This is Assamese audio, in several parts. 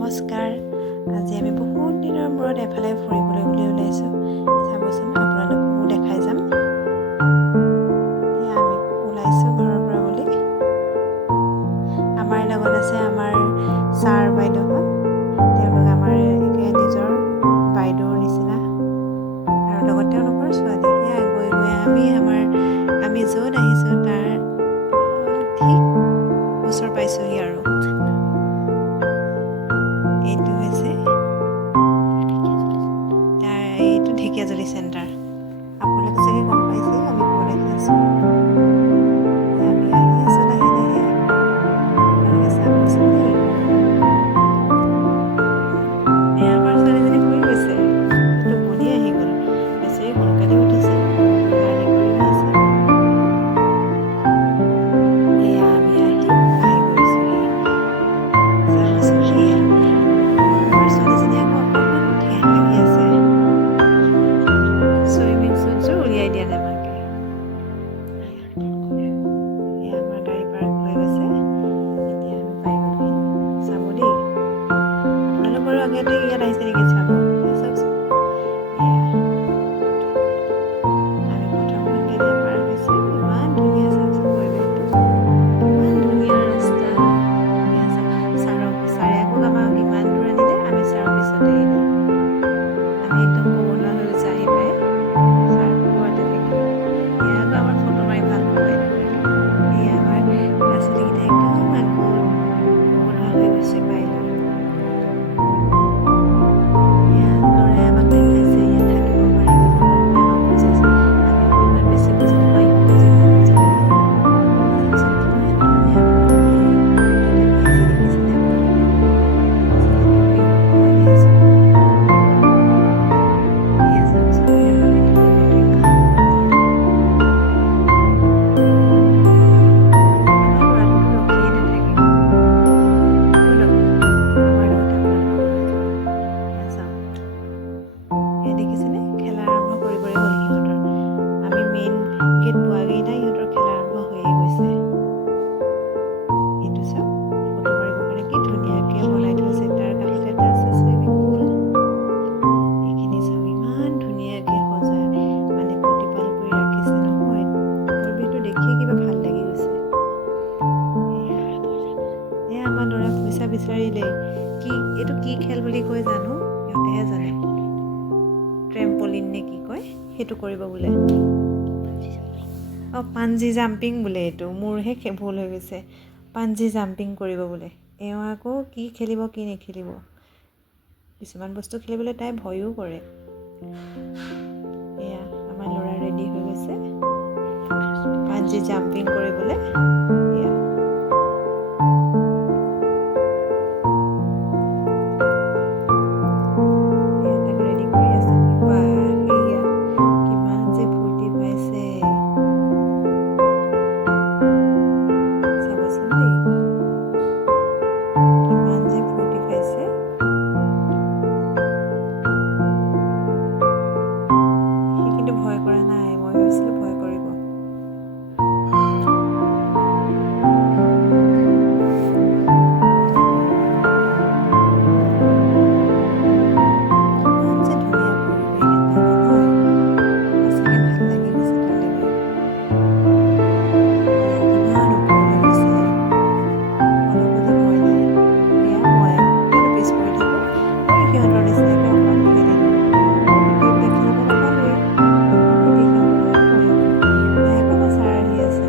নমস্কাৰ। আজি আমি বহুত দিনৰ মূৰত এফালে ফুৰিবলৈ বুলি ওলাইছোঁ। চাবচোন, আপোনালোককো দেখাই যাম। আমি ওলাইছোঁ ঘৰৰ পৰা বুলি। আমাৰ লগত আছে আমাৰ ছাৰ বাইদেউহঁত। তেওঁলোক আমাৰ একে নিজৰ বাইদেউৰ নিচিনা আৰু লগত তেওঁলোকৰ ছোৱালী। গৈ গৈ আমি য'ত আহিছোঁ তাৰ ঠিক ওচৰ পাইছোঁহি আৰু। এইটো হৈছে এইটো ঢেকীয়াজুলি চেণ্টাৰ। আপোনালোকে চাগে গম পাইছে আমি ক'ত আহি আছোঁ। আমি আহি আছোঁ লাহে লাহে। আপোনালোকে চাবচোন দেই। আমাৰ ছোৱালীজনী শুই গৈছে, টোপনি আহি গ'ল। বেছি সোনকালে উঠিছে, গাড়ী কৰিও আছে। আমি আহি পাই গৈছোঁহি। চাবচোন দেই, আমাৰ ছোৱালীজনী আকৌ অকণমান ঠেহ লাগি আছে। চুইমিং চুটযোৰ উলিয়াই দিয়া নাই মাকে। আমাৰ গাড়ী পাৰ্ক হৈ গৈছে। এতিয়া আমি পাই গ'লোহি। চাব দেই, আপোনালোকৰ আগতে ইয়াত আহিছে নেকি চাব? চাওকচোন, আমি প্ৰথমখন গেটে পাৰ হৈছোঁ। ইমান ধুনীয়া, চাওকচোন পৰিৱেশটো, ইমান ধুনীয়া ৰাস্তা। ছাৰে আকৌ আমাক ইমান দূৰ আনিলে, আমি ছাৰৰ পিছতে এৰিলোঁ। আমি একদম কমলা হৈ গৈছে আহি পাই। ছাৰ ক'ৰবাতে থাকিলে। আকৌ আমাৰ ফটো মাৰি ভাল পায় এনেকৈ। আমাৰ ল'ৰা ছোৱালীকেইটা একদম আকৌ কমলা হৈ গৈছে পাই লৈ। ল'ৰাই আমাক দেখাইছে ইয়াত থাকিব পাৰে, কিবা কৰিব পাৰে, আমাক বুজাইছে। আমি আকৌ ইমান বেছি বুজি নাপাওঁ, ইংৰাজী ইমান বুজি নাপাওঁ। চাওকচোন কিমান ধুনীয়া পৰিৱেশ। ভিতৰতে মেজি দেখিছেনে আপোনালোকে? যিহেতু বিহুৰ সময়ত আহিছোঁ। চাওকচোন প্ৰাকৃতিক পৰিৱেশটো ইমান ধুনীয়া। আমাৰ ল'ৰাটোতো ৰখিয়ে নাথাকে। ব'লক, আমাৰ লগতে আপোনালোককো লৈ যাওঁ। চাওক, দেখিছেনে? খেলা আৰম্ভ কৰিবই হ'ল সিহঁতৰ। আমি মেইন গেট পোৱাগেই নাই, সিহঁতৰ খেলা আৰম্ভ হৈয়ে গৈছে। এইটো চাওক, ফটো মাৰিবৰ কাৰণে কি ধুনীয়াকৈ বনাই থৈছে। তাৰ কাষতে এটা আছে চুইমিং পুল। এইখিনি চাওক, ইমান ধুনীয়াকৈ সজাই প্ৰতিপাল কৰি ৰাখিছে নহয়। পৰিৱেশটো দেখিয়ে কিবা ভাল লাগি গৈছে। আমাৰ ল'ৰা পইচা বিচাৰিলেই। এইটো কি খেল বুলি কয় জানো, সিহঁতেহে জানে। ট্ৰেম্পলিন নে কি কয়, সেইটো কৰিব বোলে। পাঞ্জি জাম্পিং বোলে এইটো। মোৰহে ভুল হৈ গৈছে। পাঞ্জি জাম্পিং কৰিব বোলে। এওঁ আকৌ কি খেলিব কি নেখেলিব। কিছুমান বস্তু খেলিবলৈ তাই ভয়ো কৰে। আমাৰ ল'ৰা ৰেডি হৈ গৈছে পাঞ্জি জাম্পিং কৰিবলৈ। তাক ৰেডি কৰি আছে। কিমান যে ফূৰ্তি পাইছে। চাবচোন দেই, কিমান যে ফূৰ্তি পাইছে। সি কিন্তু ভয় কৰা নাই। মই ভাবিছিলোঁ ভয় কৰিব। কিমান যে ধুনীয়া পৰিৱেশ এটা নহয়, সঁচাকৈ ভাল লাগি গৈছে তালৈ গৈ। কিমান ওপৰলৈ গৈছে, অলপো যে ভয় নাই। মই অকণমান পিছ পৰি থাকোঁ, সিহঁতৰ নিচিনাকৈ অকণমান খেলিলোঁ। মইতো এইবিলাক খেলিব নাপালোৱেই। আকৌ ৰেডি সিহঁতৰ লগতে ময়ো গ'লোঁ। আকৌ আমাৰ ছাৰ আহি আছে।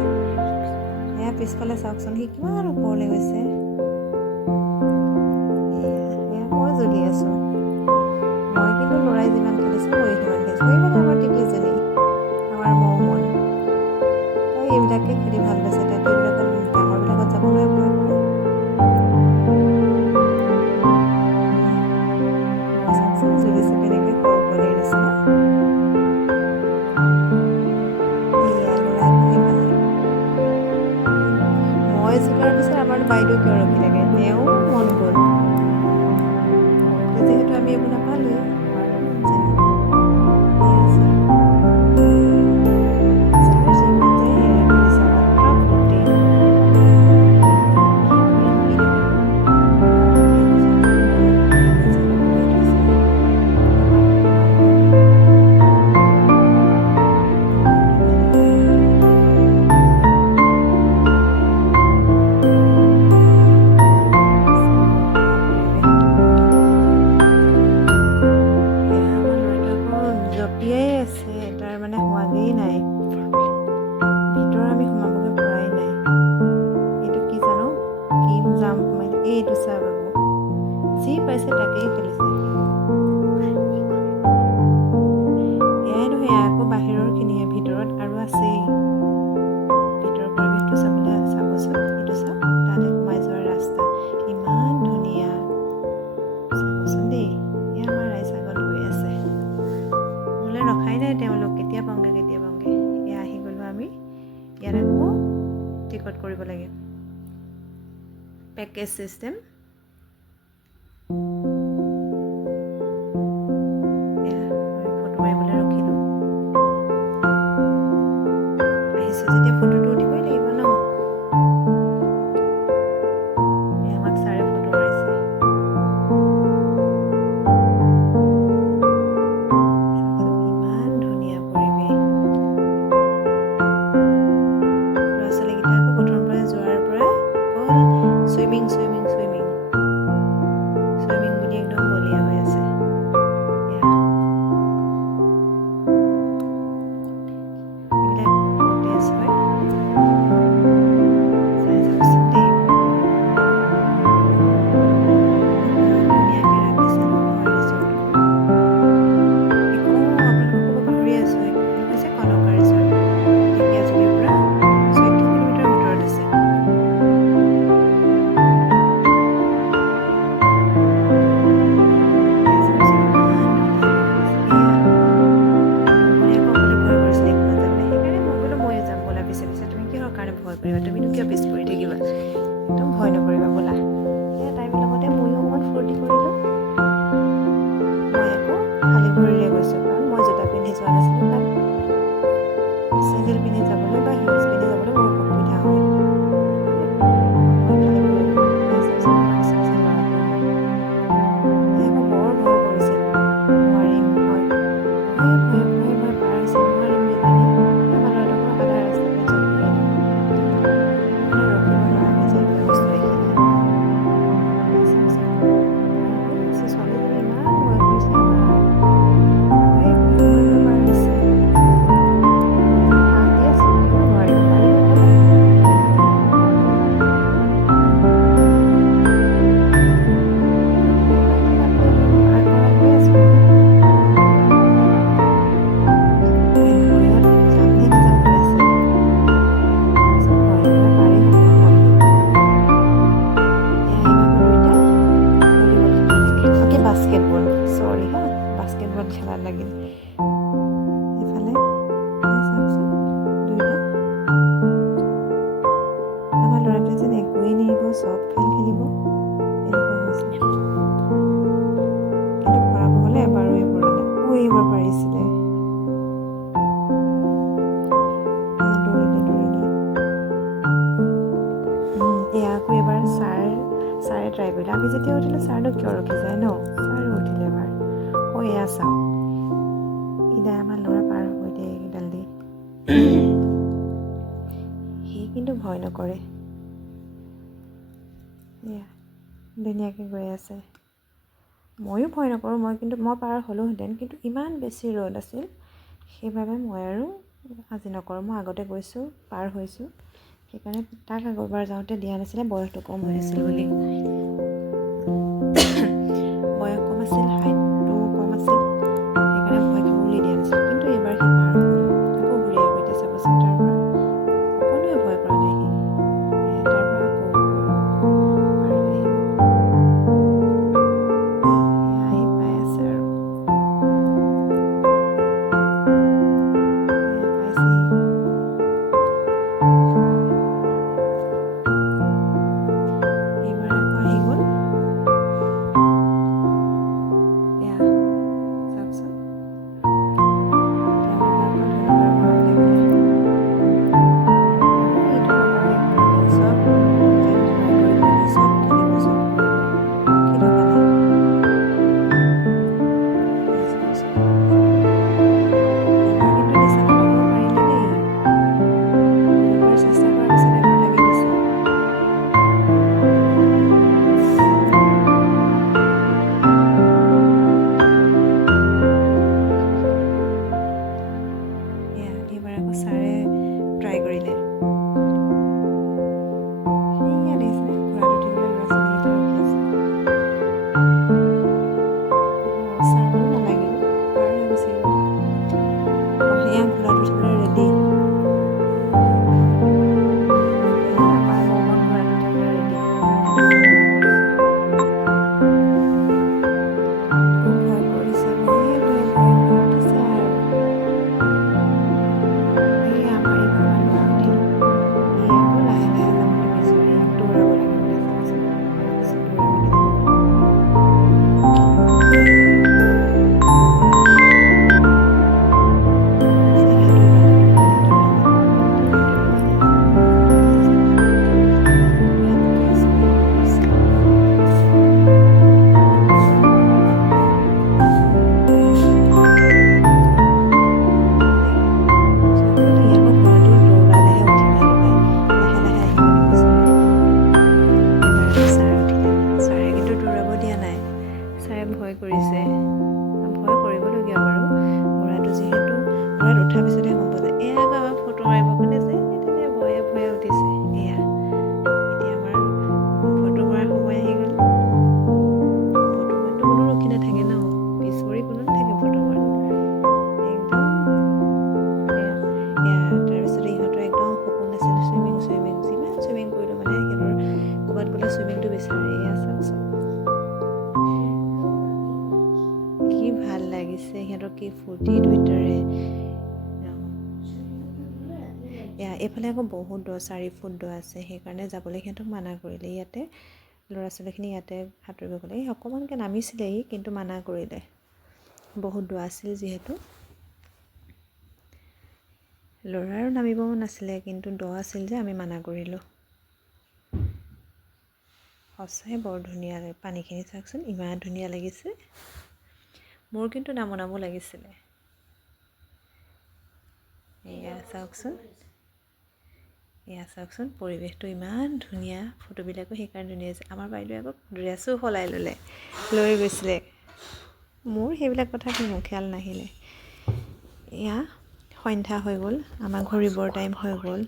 পিছফালে চাওকচোন, সি কিমান ওপৰলৈ গৈছে। মই জ্বলি আছোঁ। মই কিন্তু ল'ৰাই যিমান খেলিছোঁ, ময়ো সিমান খেলিছোঁ। সেইবিলাক আমাৰ টিকলিজনী, আমাৰ মৌমন। তাই এইবিলাকে খেলি ভাল পাইছে। তাইতো এইবিলাকত ডাঙৰবিলাকত যাবলৈ ভয় কৰে। মই চাওকচোন জ্বলিছোঁ কেনেকৈ, সৰু পোৱালীৰ নিচিনা। ল'ৰাই আকৌ সেইফালে। মই জ্বলাৰ পিছত আমাৰ বাইদেউ কিয় ৰখি থাকে? তেওঁ মন গ'ল। সৰুতে যিহেতু আমি এইবোৰ নাপালোৱেই, আমাৰতো মন যায়। যি পাইছে তাকেই খেলিছে। এয়াই নহয়, আকৌ বাহিৰৰখিনিহে, ভিতৰত আৰু আছেই। ভিতৰৰ পৰিৱেশটো চাবলৈ চাবচোন, এইটো চাওক, তালৈ সোমাই যোৱাৰ ৰাস্তা ইমান ধুনীয়া। চাবচোন দেই, এয়া আমাৰ ৰাইচাগত গৈ আছে। মোলৈ ৰখাই নাই তেওঁলোক, কেতিয়া পাওঁগৈ। এয়া আহি গ'লোঁ আমি। ইয়াত আকৌ টিকট কৰিব লাগে, পেকেজ চিষ্টেম। ফটো মাৰিবলৈ ৰখিলোঁ। আহিছোঁ যেতিয়া ফটোটো উঠিবই লাগিব ন। আমাক ছাৰে ফটো মাৰিছে। ইমান ধুনীয়া পৰিৱেশ। ল'ৰা ছোৱালীকেইটা আকৌ প্ৰথমৰ পৰা যোৱাৰ পৰা অকল চুইমিং বুলি একদম বলিয়া হৈ আছে। এইবিলাক কটেজ হয়। চাই যাবচোন দেই, ইমান ধুনীয়াকৈ ৰাখিছে নহয় ৰিজৰ্টখন। আপোনালোকক ক'ব পাহৰি আছোঁ, এইখন হৈছে কনকা ৰিজৰ্ট, ঢেকীয়াজুলিৰ পৰা 14 কিলোমিটাৰ ভিতৰত আছে। তুমিনো কিয় পিছ পৰি থাকিবা, একদম ভয় নকৰিবা, ব'লা। সেয়া তাইৰ লগতে ময়ো অকণমান ফূৰ্তি কৰিলোঁ। মই আকৌ খালী ভৰিৰে গৈছোঁ, কাৰণ মই জোতা পিন্ধি যোৱা নাছিলোঁ, কাৰণ চেণ্ডেল পিন্ধি যাবলৈ বা হিলছ পিন্ধি যাবলৈ বহুত অসুবিধা হয়। মই খালী ভৰিৰে গ'লোঁ। তাই আকৌ বৰ ভয় কৰিছিল, নোৱাৰিম, ভয়ে পাৰ হৈছে, নোৱাৰিম কিজানি। আমাৰ ল'ৰাটোকো আধা ৰাস্তাতে জঁপিয়াই দিওঁ। ৰখিব নোৱাৰা হৈ যায় এইবিলাক বস্তু দেখিলে। ছোৱালীজনী ইমান ভয় কৰিছে, ভয়ে পাৰ হৈছে। হাঁহ দি আছোঁ, কিয় নোৱাৰিম, পাৰিব বোলে। আগবঢ়াই গৈ আছোঁ মই। ভয়ত যাম নে নাযাম কৈ আছে। ভয়ে পাৰেই হ'বহি। ভলীবল খেলা লাগিল, বাস্কেটবল, চৰি হা, বাস্কেটবল খেলা লাগিল। এইফালে চাওকচোন, দুইটা আমাৰ ল'ৰাটোৱে যেন একোৱেই নিদিব, চব খেল খেলিব, এনেকুৱা হৈছে। কিন্তু পৰাব হ'লে এবাৰোৱে পৰা নাই। এইবাৰ পাৰিছিলে। দৌৰিলে। এয়া আকৌ এবাৰ ছাৰে ট্ৰাই কৰিলে। আমি যেতিয়া উঠিলোঁ, ছাৰনো কিয় ৰখি যায় ন, ছাৰো উঠিলে এবাৰ। এয়া চাওক, ইদাই আমাৰ ল'ৰা পাৰ হ'ব এতিয়া এইকেইডাল দি। সি কিন্তু ভয় নকৰে। এয়া ধুনীয়াকৈ গৈ আছে। ময়ো ভয় নকৰোঁ, মই পাৰ হ'লোহেঁতেন, কিন্তু ইমান বেছি ৰ'দ আছিল, সেইবাবে মই আৰু আজি নকৰোঁ। মই আগতে গৈছোঁ, পাৰ হৈছোঁ, সেইকাৰণে তাক আগৰবাৰ যাওঁতে দিয়া নাছিলে, বয়সটো কম হৈ আছিল বুলি। বয়স কম আছিল, হাইটটো কম আছিল, সেইকাৰণে ভয় খাব বুলি দিয়া নাছিল। কিন্তু এইবাৰ সি পাৰ হ'ল, আকৌ ঘূৰি আহিব এতিয়া চাবচোন। তাৰ পৰা অকণোৱে ভয় কৰা নাই সি। তাৰ পৰা আকৌ পাৰ হৈ আহিব। আহি পাই আছে আৰু পাইছেহি। এইবাৰ আকৌ আহি কি ফূৰ্তি দুইটাৰে। এয়া এইফালে আকৌ বহুত দ 4 ফুট দ আছে, সেইকাৰণে যাবলৈ সিহঁতক মানা কৰিলে। ইয়াতে ল'ৰা ছোৱালীখিনি ইয়াতে সাঁতুৰিব গ'লে এই অকণমানকৈ নামিছিলেই, কিন্তু মানা কৰিলে, বহুত দ আছিল যিহেতু। ল'ৰাৰো নামিব মন আছিলে, কিন্তু দ আছিল যে আমি মানা কৰিলোঁ। সঁচাই বৰ ধুনীয়া পানীখিনি, চাওকচোন ইমান ধুনীয়া লাগিছে। মোৰ কিন্তু নামো লাগিছিলে। এয়া চাওকচোন, পৰিৱেশটো ইমান ধুনীয়া, ফটোবিলাকো সেইকাৰণে ধুনীয়া হৈছে। আমাৰ বাইদেৱে আকৌ ড্ৰেছো সলাই ল'লে, লৈ গৈছিলে। মোৰ সেইবিলাক কথা কোনো খেয়াল নাহিলে। এয়া সন্ধ্যা হৈ গ'ল, আমাৰ ঘূৰিবৰ টাইম হৈ গ'ল।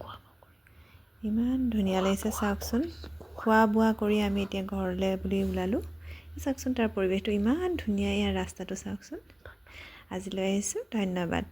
ইমান ধুনীয়া লাগিছে চাওকচোন। খোৱা বোৱা কৰি আমি এতিয়া ঘৰলৈ বুলি ওলালোঁ। চাওকচোন তাৰ পৰিৱেশটো ইমান ধুনীয়া। ইয়াৰ ৰাস্তাটো চাওকচোন। আজিলৈ আহিছোঁ, ধন্যবাদ।